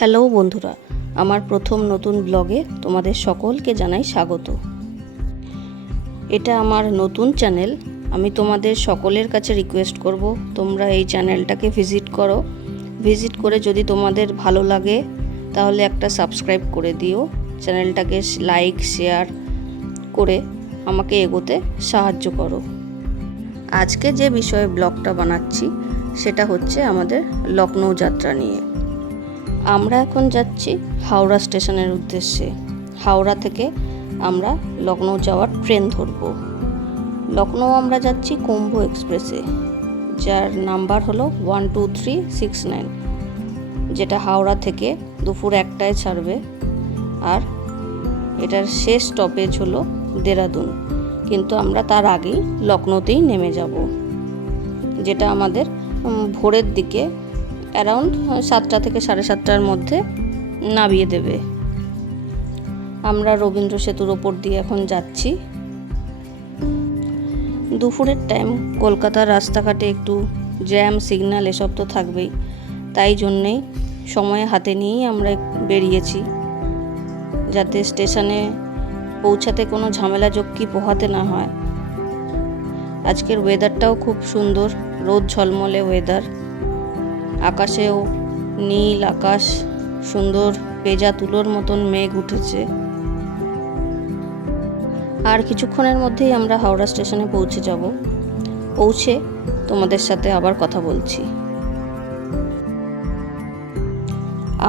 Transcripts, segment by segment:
Hello বন্ধুরা, আমার প্রথম নতুন ব্লগে তোমাদের সকলকে জানাই স্বাগত। এটা আমার নতুন চ্যানেল। আমি তোমাদের সকলের কাছে রিকোয়েস্ট করব তোমরা এই চ্যানেলটাকে ভিজিট করো। ভিজিট করে যদি তোমাদের ভালো লাগে তাহলে একটা সাবস্ক্রাইব করে দিও। চ্যানেলটাকে লাইক শেয়ার করে আমাকে এগোতে সাহায্য করো। আজকে যে বিষয়ে ব্লগটা বানাচ্ছি সেটা হচ্ছে আমাদের লখনৌ যাত্রা নিয়ে। আমরা এখন যাচ্ছি হাওড়া স্টেশনের উদ্দেশ্যে। হাওড়া থেকে আমরা লখনৌ যাওয়ার ট্রেন ধরব। লখনৌ আমরা যাচ্ছি কুম্ভ এক্সপ্রেসে, যার নাম্বার হলো 12369, যেটা হাওড়া থেকে দুপুর 1টায় ছাড়বে। আর এটার শেষ স্টপেজ হলো দেরাদুন, কিন্তু আমরা তার আগেই লখনৌতেই নেমে যাব, যেটা আমাদের ভোরের দিকে অ্যারাউন্ড 7টা থেকে 7:30টার মধ্যে নামিয়ে দেবে। আমরা রবীন্দ্র সেতুর ওপর দিয়ে এখন যাচ্ছি। দুপুরের টাইম, কলকাতার রাস্তাঘাটে একটু জ্যাম সিগন্যাল এসব তো থাকবেই, তাই জন্যেই সময় হাতে নিয়েই আমরা বেরিয়েছি, যাতে স্টেশনে পৌঁছাতে কোনো ঝামেলা জক্কি পোহাতে না হয়। আজকের ওয়েদারটাও খুব সুন্দর, রোদ ঝলমলে ওয়েদার। আকাশেও নীল আকাশ, সুন্দর পেঁজা তুলোর মতন মেঘ উঠেছে। আর কিছুক্ষণের মধ্যেই আমরা হাওড়া স্টেশনে পৌঁছে যাব। পৌঁছে তোমাদের সাথে আবার কথা বলছি।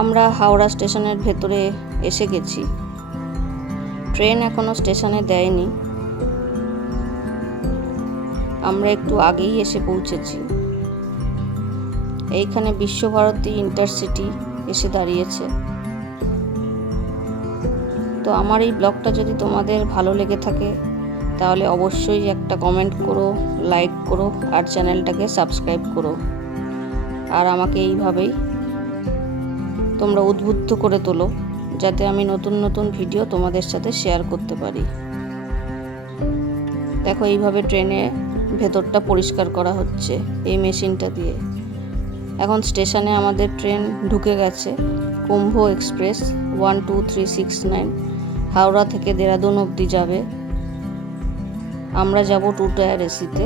আমরা হাওড়া স্টেশনের ভেতরে এসে গেছি। ট্রেন এখনো স্টেশনে দেয়নি, আমরা একটু আগেই এসে পৌঁছেছি। এইখানে বিশ্বভারতী ইন্টারসিটি এসে দাঁড়িয়েছে। তো আমার এই ব্লগটা যদি তোমাদের ভালো লেগে থাকে তাহলে অবশ্যই একটা কমেন্ট করো, লাইক করো আর চ্যানেলটাকে সাবস্ক্রাইব করো। আর আমাকে এইভাবেই তোমরা উদ্বুদ্ধ করে তোলো, যাতে আমি নতুন নতুন ভিডিও তোমাদের সাথে শেয়ার করতে পারি। দেখো, এইভাবে ট্রেনে ভেতরটা পরিষ্কার করা হচ্ছে এই মেশিনটা দিয়ে। এখন স্টেশনে আমাদের ট্রেন ঢুকে গেছে। কুম্ভ এক্সপ্রেস 12369 হাওড়া থেকে দেরাদুন অবধি যাবে। আমরা যাব 2 টায়ার এসিতে।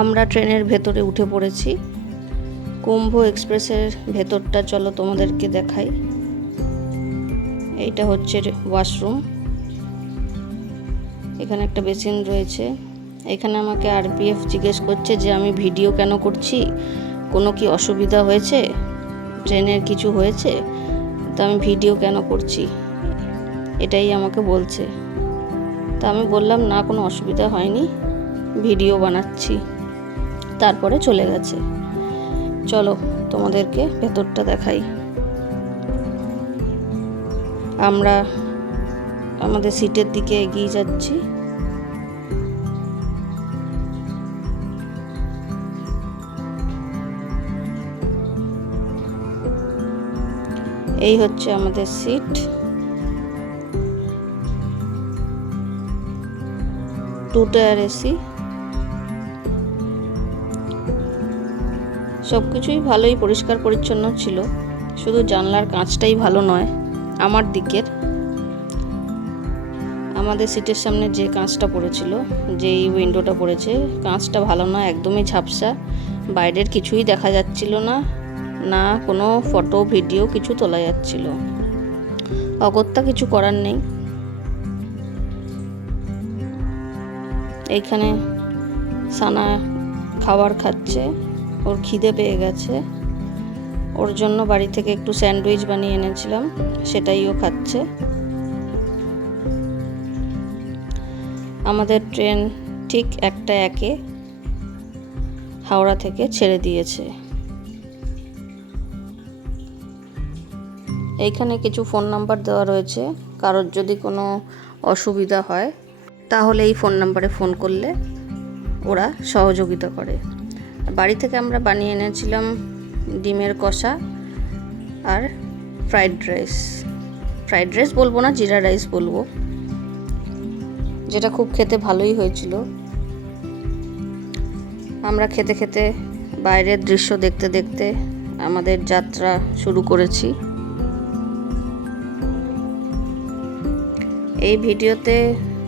আমরা ট্রেনের ভেতরে উঠে পড়েছি। কুম্ভ এক্সপ্রেসের ভেতরটা চলো তোমাদেরকে দেখাই। এইটা হচ্ছে ওয়াশরুম। এখানে একটা বেসিন রয়েছে। এখানে আমাকে আরপিএফ জিজ্ঞেস করছে যে আমি ভিডিও কেন করছি, কোনো কি অসুবিধা হয়েছে, ট্রেনের কিছু হয়েছে, তা আমি ভিডিও কেন করছি, এটাই আমাকে বলছে। তা আমি বললাম না, কোনো অসুবিধা হয়নি, ভিডিও বানাচ্ছি। তারপরে চলে গেছে। চলো তোমাদেরকে ভেতরটা দেখাই। আমরা আমাদের সিটের দিকে এগিয়ে যাচ্ছি। এই হচ্ছে আমাদের সিট। 2 tyre AC. সব কিছুই ভালোই পরিষ্কার পরিচ্ছন্ন ছিল, শুধু জানলার কাঁচটাই ভালো নয় আমার দিকের। আমাদের সিটের সামনে যে কাঁচটা পড়েছিল, যেই উইন্ডোটা পড়েছে, কাঁচটা ভালো না, একদমই ঝাপসা, বাইরের কিছুই দেখা যাচ্ছিল না, না কোনো ফটো ভিডিও কিছু তোলা যাচ্ছিল। অগত্যা কিছু করার নেই। এইখানে সানা খাবার খাচ্ছে, ওর খিদে পেয়ে গেছে। ওর জন্য বাড়ি থেকে একটু স্যান্ডউইচ বানিয়ে এনেছিলাম, সেটাই ও খাচ্ছে। আমাদের ট্রেন ঠিক 1:01 হাওড়া থেকে ছেড়ে দিয়েছে। এইখানে কিছু ফোন নাম্বার দেওয়া রয়েছে, কারোর যদি কোনো অসুবিধা হয় তাহলে এই ফোন নাম্বারে ফোন করলে ওরা সহযোগিতা করে। বাড়ি থেকে আমরা বানিয়ে এনেছিলাম ডিমের কষা আর ফ্রাইড রাইস বলবো না, জিরা রাইস বলবো, যেটা খুব খেতে ভালোই হয়েছিল। আমরা খেতে খেতে বাইরের দৃশ্য দেখতে দেখতে আমাদের যাত্রা শুরু করেছি। এই ভিডিওতে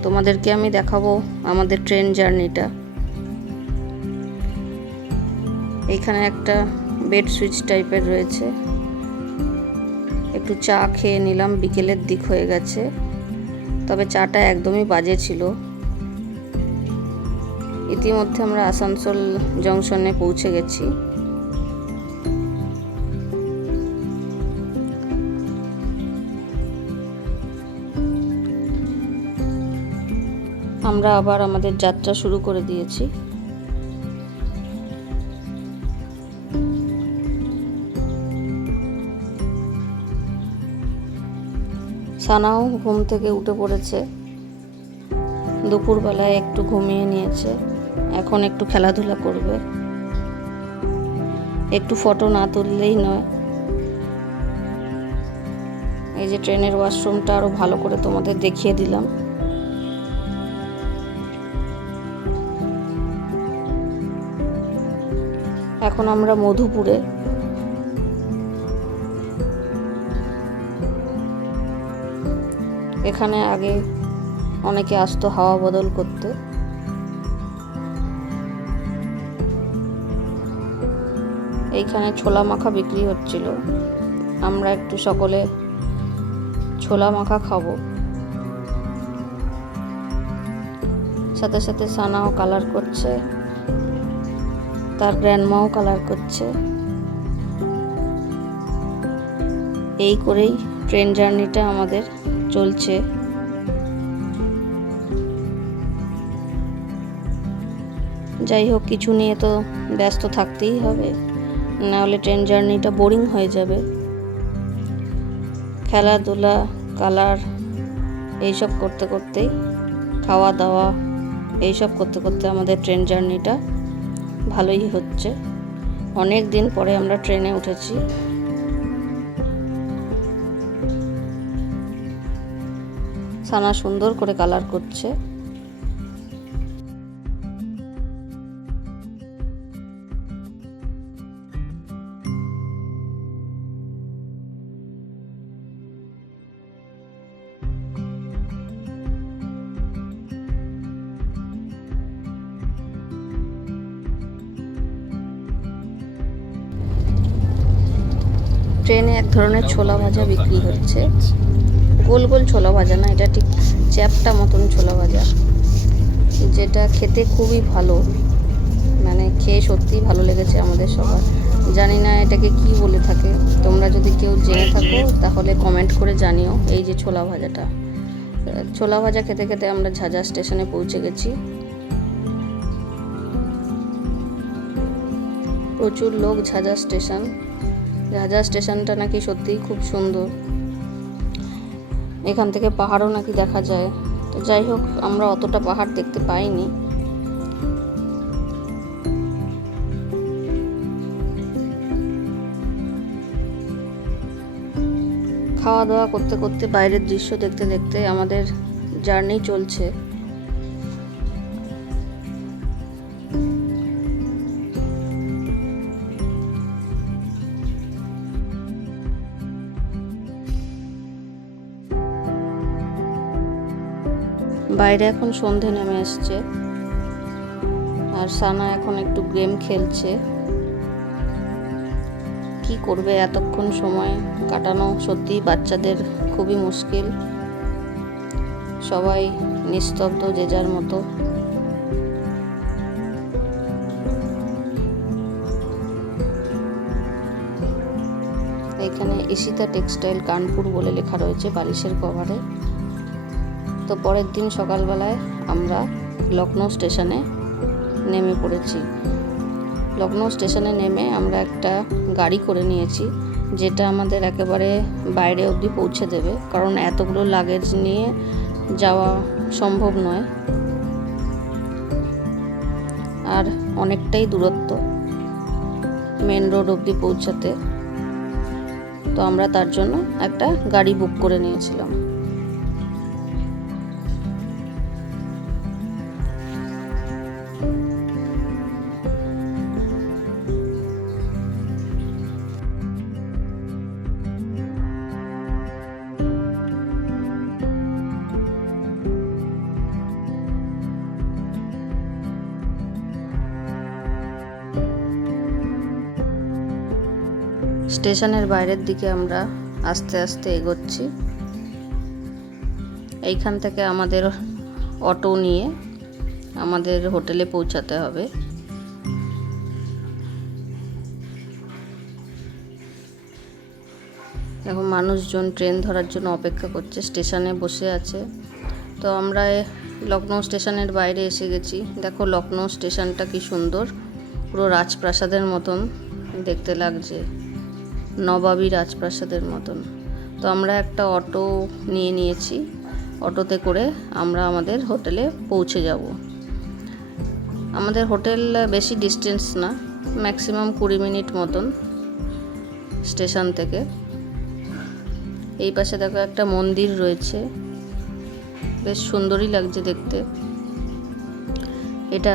তোমাদেরকে আমি দেখাবো আমাদের ট্রেন জার্নিটা। এইখানে একটা বেড সুইচ টাইপের রয়েছে, একটু চা খেয়ে নিলাম, বিকেলের দিক হয়ে গেছে, তবে চাটা একদমই বাজে ছিল। ইতিমধ্যে আমরা আসানসোল জংশনে পৌঁছে গেছি। আমরা আবার আমাদের যাত্রা শুরু করে দিয়েছি। সানাও ঘুম থেকে উঠে পড়েছে, দুপুরবেলায় একটু ঘুমিয়ে নিয়েছে, এখন একটু খেলাধুলা করবে। একটু ফটো না তুললেই নয়। এই যে ট্রেনের ওয়াশরুমটা আরো ভালো করে তোমাদের দেখিয়ে দিলাম। এখন আমরা মধুপুরে। এখানে আগে অনেকে আসতো হাওয়া বদল করতে। এইখানে ছোলা মাখা বিক্রি হচ্ছিল, আমরা একটু সকলে ছোলা মাখা খাবো। সাথে সাথে সানাও কালার করছে, তার গ্র্যান্ডমাও কালার করছে। এই করেই ট্রেন জার্নিটা আমাদের চলছে। যাই হোক, কিছু নিয়ে তো ব্যস্ত থাকতেই হবে, নাহলে ট্রেন জার্নিটা বোরিং হয়ে যাবে। খেলাধুলা, কালার, এইসব করতে করতেই, খাওয়া দাওয়া এইসব করতে করতে আমাদের ট্রেন জার্নিটা ভালোই হচ্ছে। অনেক দিন পরে আমরা ট্রেনে উঠেছি। সানা সুন্দর করে কালার করছে। ট্রেনে এক ধরনের ছোলা ভাজা বিক্রি হচ্ছে, গোল গোল ছোলা ভাজা না, এটা ঠিক চ্যাপটা মতন ছোলা ভাজা, যেটা খেতে খুবই ভালো, মানে খেয়ে সত্যিই ভালো লেগেছে আমাদের সবার। জানি না এটাকে কি বলে থাকে, তোমরা যদি কেউ জেনে থাকো তাহলে কমেন্ট করে জানিও। এই যে ছোলা ভাজাটা, ছোলা ভাজা খেতে খেতে আমরা ঝাঝা স্টেশনে পৌঁছে গেছি। প্রচুর লোক ঝাঝা স্টেশনটা নাকি সত্যিই খুব সুন্দর, এখান থেকে পাহাড়ও নাকি দেখা যায়। তো যাই হোক, আমরা অতটা পাহাড় দেখতে পাইনি। খাওয়া দাওয়া করতে করতে, বাইরের দৃশ্য দেখতে দেখতে আমাদের জার্নি চলছে। বাইরে এখন সন্ধে নেমে এসছে, আর সানা এখন একটু গেম খেলছে। কি করবে এতক্ষণ সময় কাটানো, সত্যি বাচ্চাদের খুবই মুশকিল। সবাই নিস্তব্ধ যে যার মতো। এখানে ইশিতা টেক্সটাইল কানপুর বলে লেখা রয়েছে বালিশের কভারে। তো পরের দিন সকালবেলায় আমরা লখনৌ স্টেশনে নেমে পড়েছি। লখনৌ স্টেশনে নেমে আমরা একটা গাড়ি করে নিয়েছি, যেটা আমাদের একেবারে বাইরে অবধি পৌঁছে দেবে, কারণ এতগুলো লাগেজ নিয়ে যাওয়া সম্ভব নয়, আর অনেকটাই দূরত্ব মেন রোড অবধি পৌঁছাতে। তো আমরা তার জন্য একটা গাড়ি বুক করে নিয়েছিলাম। স্টেশনের বাইরের দিকে আমরা আস্তে আস্তে এগোচ্ছি। এইখান থেকে আমাদের অটো নিয়ে আমাদের হোটেলে পৌঁছাতে হবে। এখন মানুষজন ট্রেন ধরার জন্য অপেক্ষা করছে, স্টেশনে বসে আছে। তো আমরা লখনৌ স্টেশনের বাইরে এসে গেছি। দেখো লখনৌ স্টেশনটা কি সুন্দর, পুরো রাজপ্রাসাদের মতন দেখতে লাগছে, নবাবী রাজপ্রাসাদের মতন। তো আমরা একটা অটো নিয়ে নিয়েছি, অটোতে করে আমরা আমাদের হোটেলে পৌঁছে যাব। আমাদের হোটেল বেশি ডিস্টেন্স না, ম্যাক্সিমাম 20 মিনিট মতন স্টেশন থেকে। এই পাশে দেখো একটা মন্দির রয়েছে, বেশ সুন্দরই লাগছে দেখতে। এটা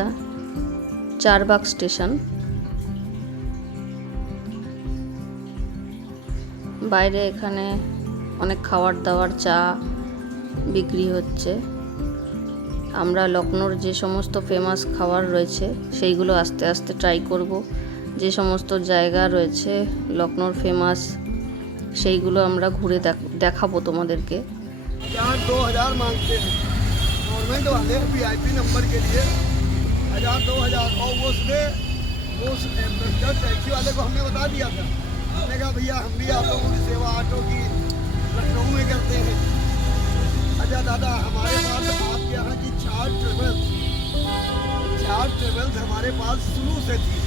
চারবাগ স্টেশন। বাইরে এখানে অনেক খাবার দাবার, চা বিক্রি হচ্ছে। আমরা লখনৌর যে সমস্ত ফেমাস খাবার রয়েছে সেইগুলো আস্তে আস্তে ট্রাই করব। যে সমস্ত জায়গা রয়েছে লখনৌর ফেমাস, সেইগুলো আমরা ঘুরে দেখাবো তোমাদেরকে। 2000 मांगते हैं गवर्नमेंट वाले VIP नंबर के लिए 1000-2000, और वो टैक्सी वाले को हमने बता दिया था। हमने कहा भैया हम भी आप लोगों की सेवा ऑटो की लखनऊ में करते हैं। अच्छा दादा, हमारे पास आपके यहाँ की 4 ट्रेवल्स हमारे पास शुरू से थी,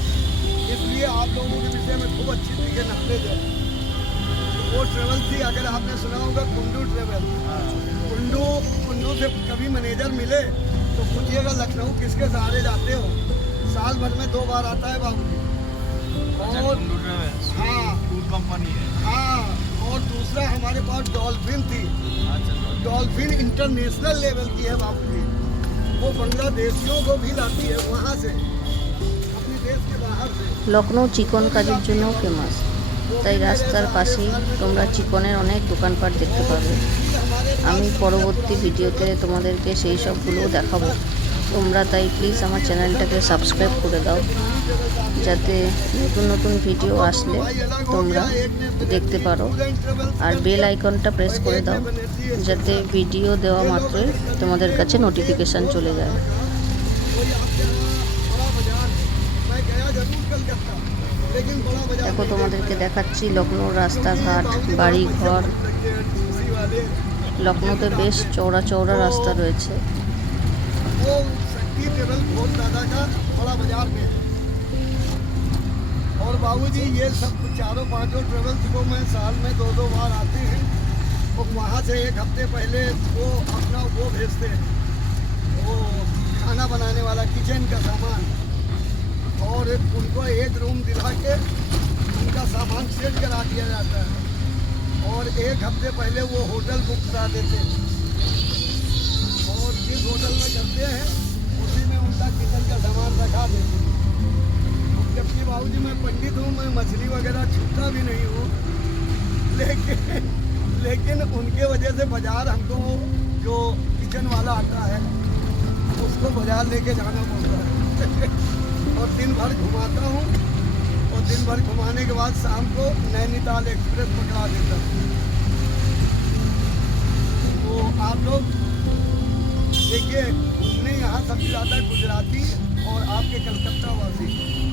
इसलिए आप लोगों के विषय में खूब अच्छी तरीके नॉलेज है। वो ट्रेवल थी, अगर आपने सुना होगा कुंडू ट्रेवल। कुंडू से कभी मैनेजर मिले तो पूछिएगा लखनऊ किसके सहारे जाते हो, साल भर में 2 बार आता है बाबू जी। और हाँ कंपनी है। हाँ, और दूसरा हमारे पास डॉल्फिन थी। डॉल्फिन इंटरनेशनल लेवल की है बाबू जी, वो बांग्लादेशियों को भी लाती है वहाँ से, अपने देश के बाहर से। লখনৌ চিকন কাজের জন্য ফেমাস, তাই রাস্তার পাশেই তোমরা চিকনের অনেক দোকানপাট দেখতে পাবে। আমি পরবর্তী ভিডিওতে তোমাদেরকে সেই সবগুলোও দেখাবো। তোমরা তাই প্লিজ আমার চ্যানেলটাকে সাবস্ক্রাইব করে দাও, যাতে নতুন নতুন ভিডিও আসলে তোমরা দেখতে পারো। আর বেল আইকনটা প্রেস করে দাও, যাতে ভিডিও দেওয়া মাত্রই তোমাদের কাছে নোটিফিকেশান চলে যায়। দেখো তোমাদেরকে দেখাচ্ছি লখনৌর রাস্তাঘাট, বাড়ি ঘর। লখনৌতে বেশ চওড়া চওড়া রাস্তা রয়েছে। और बाबूजी ये सब 4-5 ट्रेवल्स को मैं साल में 2-2 बार आते हैं, और वहाँ से 1 हफ्ते पहले वो अपना वो भेजते हैं, वो खाना बनाने वाला किचन का सामान, और उनको एक रूम दिला के उनका सामान सेट करा दिया जाता है, और 1 हफ्ते पहले वो होटल बुक करा देते हैं, और जिस होटल में करते हैं उसी में उनका किचन का सामान रखा देते हैं। जबकि बाबूजी मैं पंडित हूँ, मैं मछली वगैरह छूता भी नहीं हूँ, लेकिन उनके वजह से बाजार हमको जो किचन वाला आता है उसको बाजार लेके जाना पड़ता है और दिन भर घुमाता हूँ और दिन भर घुमाने के बाद शाम को नैनीताल एक्सप्रेस पकड़ा देता हूँ। तो आप लोग देखिए घूमने यहाँ सबसे ज़्यादा गुजराती और आपके कलकत्ता वासी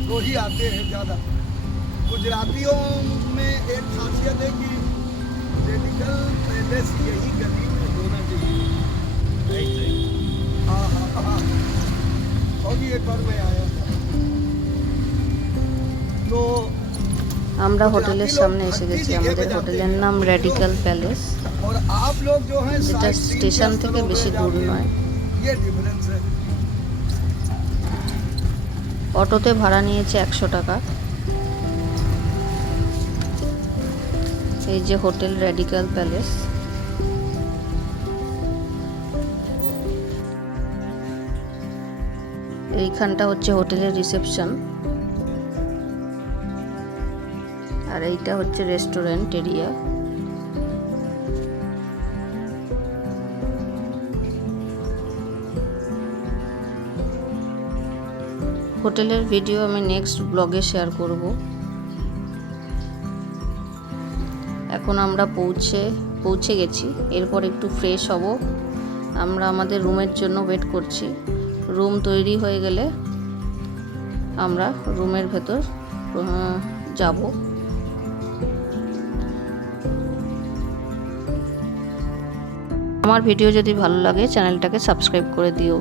दो ही आते हैं ज़्यादा। गुजरातियों में एक खासियत है कि रेडिकल पैलेस यही गली में होना चाहिए। हाँ हाँ हाँ होगी एक बार मैं आया था तो আমরা হোটেলের সামনে এসে গেছি। আমাদের হোটেলের নাম রেডিক্যাল প্যালেস, और आप लोग जो हैं যেটা স্টেশন থেকে বেশি দূর নয়। ये डिफरेंस है। অটোতে ভাড়া নিয়েছে 100 টাকা। এই যে হোটেল রেডিক্যাল প্যালেস। এইখানটা হচ্ছে হোটেলের রিসেপশন আর এইটা হচ্ছে রেস্টুরেন্ট এরিয়া। হোটেলের ভিডিও আমি নেক্সট ব্লগে শেয়ার করব। এখন আমরা পৌঁছে গেছি। এরপর একটু ফ্রেশ হব। আমরা আমাদের রুমের জন্য ওয়েট করছি। রুম তৈরি হয়ে গেলে আমরা রুমের ভেতর যাব। আমার ভিডিও যদি ভালো লাগে চ্যানেলটাকে সাবস্ক্রাইব করে দিও।